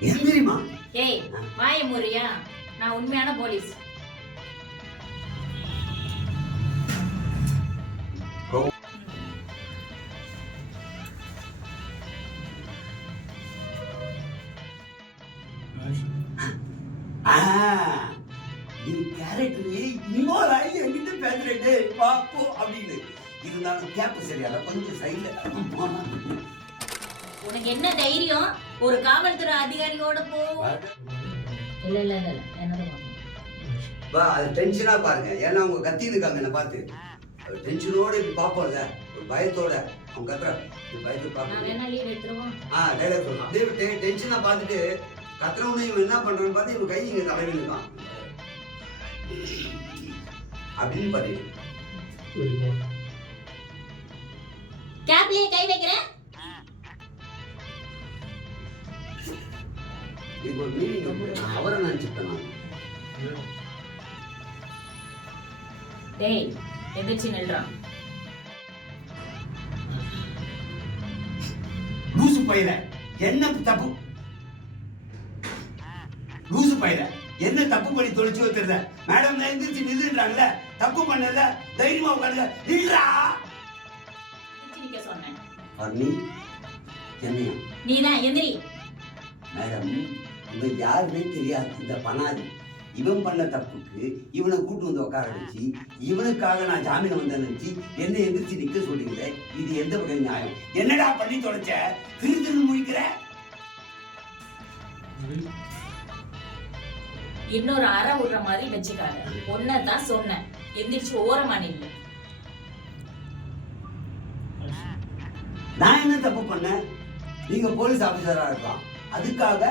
எந்திரிமா ஏய் வாய முறியா நான் உண்மையான போலீஸ். இருந்தாலும் கேப்பு சரியால கொஞ்சம் சைட்ல உனக்கு என்ன தைரியம்? ஒரு காவல்துறை அதிகாரியோட போ. இல்ல இல்ல இல்ல என்னது வா அது டென்ஷனா பாருங்க. ஏன்னா அவங்க கத்தி இருக்காங்க என்ன பார்த்து. டென்ஷனோட இப்படி பார்ப்போம்ல. ஒரு பயத்தோட அவங்க கத்துற இப்படி பயத்து பார்ப்போம். ஆ டைலாக் சொல்லலாம் விட்டு டென்ஷனா பார்த்துட்டு கத்துறவனே இவன் என்ன பண்றான்னு பார்த்து இவன் கை இங்க தலையில் இருக்கான். அப்படின்னு பாரு. கேப்லயே கை வைக்கிறேன். இது ஒரு மீனிங் நான் அவரை நினைச்சிட்டேன் நான். டேய் எந்திரிச்சு நில்றான் லூசு பையல என்ன தப்பு? லூசு பையல என்ன தப்பு பண்ணி தொலைச்சு வைக்கிறத? மேடம் எந்திரிச்சு நில்லுன்றாங்கல்ல? தப்பு பண்ணல. தைரியமா உட்காருங்க. நிக்க சொன்னேன். அண்ணி என்னையா? நீதான் எந்திரி. மேடம் இவன் யாருன்னே தெரியாது. இந்த பணாதி இவன் பண்ண தப்புக்கு இவனை கூட்டு வந்து உட்கார வச்சு இவனுக்காக நான் ஜாமீன் வந்தேன் நினைச்சு என்ன எந்திரிச்சு நிக்க சொல்றீங்களே? இது எந்த வகை நியாயம்? என்னடா பண்ணி தொலைச்ச? திரு திரு முழிக்கிற? இன்னொரு அறை விடுற மாதிரி வச்சுக்காத. தான் சொன்னேன். எந்திரிச்சு ஓரமா நில்லு. நான் என்ன தப்பு பண்ணேன்? நீங்க போலீஸ் ஆபீசரா இருக்கலாம். அதுக்காக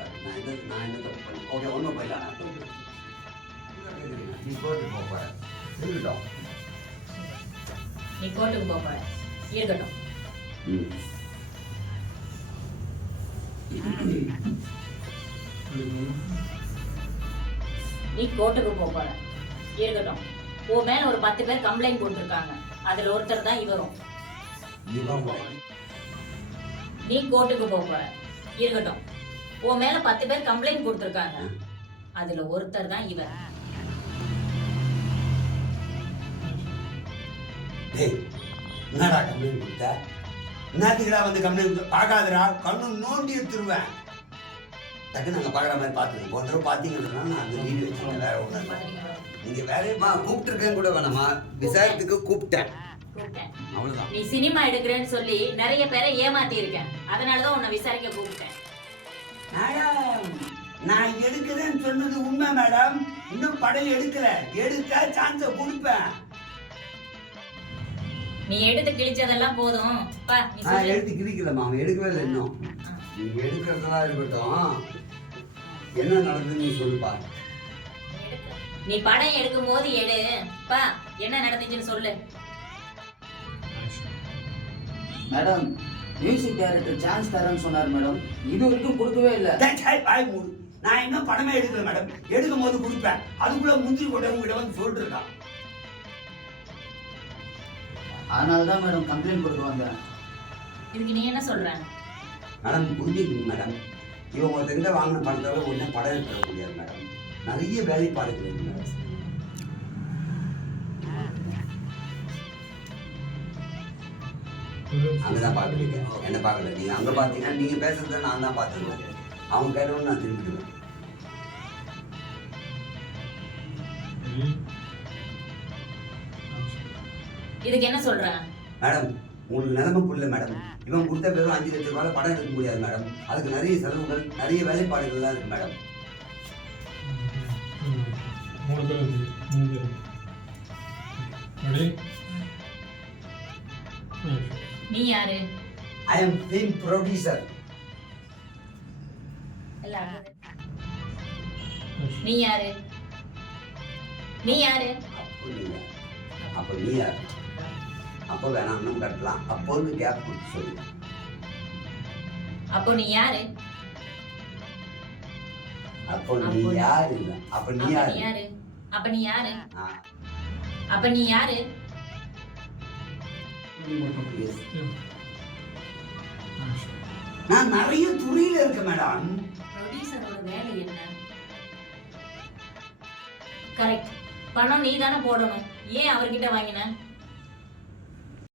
சார், நான் நான் என்ன தப்பு பண்ணேன் ஓகே ஒன்றும் நீ கோர்ட்டுக்கு போக இருக்கட்டும் நீ கோர்ட்டுக்கு போக இருக்கட்டும் ம். நீ கோர்ட்டுக்கு போக போற இருக்கட்டும் உன் மேல ஒரு பத்து பேர் கம்ப்ளைண்ட் போட்டிருக்காங்க அதுல ஒருத்தர் தான் இவரும் நீ கோர்ட்டுக்கு போக போற இருக்கட்டும் உன் மேல பத்து பேர் கம்ப்ளைண்ட் கொடுத்திருக்காங்க. அதுல ஒருத்தர் தான் இவர் டேய் என்னடா கம்ப்ளைண்ட் கொடுத்த? என்னத்துக்குடா வந்து கம்ப்ளைண்ட் பார்க்காதடா கண்ணு நோண்டி எடுத்துருவேன். டக்கு நாங்கள் பார்க்குற மாதிரி பார்த்துருக்கோம் போன தடவை பார்த்தீங்கன்னா நான் அந்த வீடியோ வச்சுருக்கேன் வேற பாத்துட்டீங்களா? நீங்கள் வேறையமா கூப்பிட்டுருக்கேன் கூட வேணாமா? விசாரத்துக்கு கூப்பிட்டேன். கூப்பிட்டேன். அவ்வளோதான் நீ சினிமா எடுக்கிறேன்னு சொல்லி நிறைய பேரை ஏமாத்தி இருக்கேன் அதனாலதான் உன்னை விசாரிக்க கூப்பிட்டேன். மேடம் நான் எடுக்கிறேன்னு சொன்னது உண்மை மேடம். இன்னும் படம் எடுக்கல. எடுக்க சான்ஸை கொடுப்பேன். நீ எடுத்து கிழிச்சதெல்லாம் போதும். பா நீ நான் சொல்லு. எடுத்து கிழிக்கலம்மா. அவன் எடுக்கவே இல்லை இன்னும். நீங்க எடுக்கிறதெல்லாம் இருக்கட்டும். என்ன நடக்குதுன்னு நீ சொல்லுப்பா நீ. நீ படம் எடுக்கும் போது எடு. பா என்ன நடந்துச்சுன்னு சொல்லு. மேடம் மியூசிக் டைரக்டர் சான்ஸ் தரேன்னு சொன்னார் மேடம் இது வரைக்கும் கொடுக்கவே இல்லை. வாய் மூடு நான் இன்னும் படமே எடுக்கல மேடம் எடுக்கும் போது கொடுப்பேன். அதுக்குள்ள முந்திரி கொட்டை உங்ககிட்ட வந்து சொல்லிட்டு இருக்கான் அதனால தான் மேடம் கம்ப்ளைண்ட் கொடுக்க வந்தேன். இதுக்கு நீ என்ன சொல்ற? மேடம் புரிஞ்சுக்கணும் மேடம் இவன் ஒருத்தங்கிட்ட வாங்கின பணத்தோட ஒன்றும் படம் எடுத்துட முடியாது மேடம் நிறைய வேலைப்பாடுகள் இருக்கு மேடம் அங்கதான் பார்க்குறீங்க என்ன பார்க்கல. நீங்க அங்க பார்த்தீங்கன்னா நீங்க பேசுறத நான் தான் பார்த்துருவேன் அவங்க கேட்டவொன்னு நான் திருப்பிடுவேன் இதுக்கு என்ன சொல்ற மேடம் உங்களுக்கு நிலைமை புரியல மேடம். இவன் கொடுத்த வெறும் அஞ்சு லட்சம் ரூபாய் படம் எடுக்க முடியாது மேடம். அதுக்கு நிறைய செலவுகள் நிறைய வேலைப்பாடுகள்லாம் இருக்கு மேடம். மூணு பேர் நீ யாரு? ஐ எம் ஃபிலிம் ப்ரொடியூசர் நீ யாரு? நீ யாரு? அப்போ நீ யார்? அப்போ வேணாம் இன்னும் கட்டலாம். அப்போது கேப் கொடுத்து சொல்லு. அப்போ நீ யாரு? அப்போ நீ யார்? அப்போ நீ யார்? அப்ப நீ யாரு? அப்ப நீ யாரு. நான் நிறைய துறையில இருக்கேன் மேடம். வேலை என்ன? கரெக்ட் பணம் நீ தானே போடணும். ஏன் அவர்கிட்ட வாங்கின?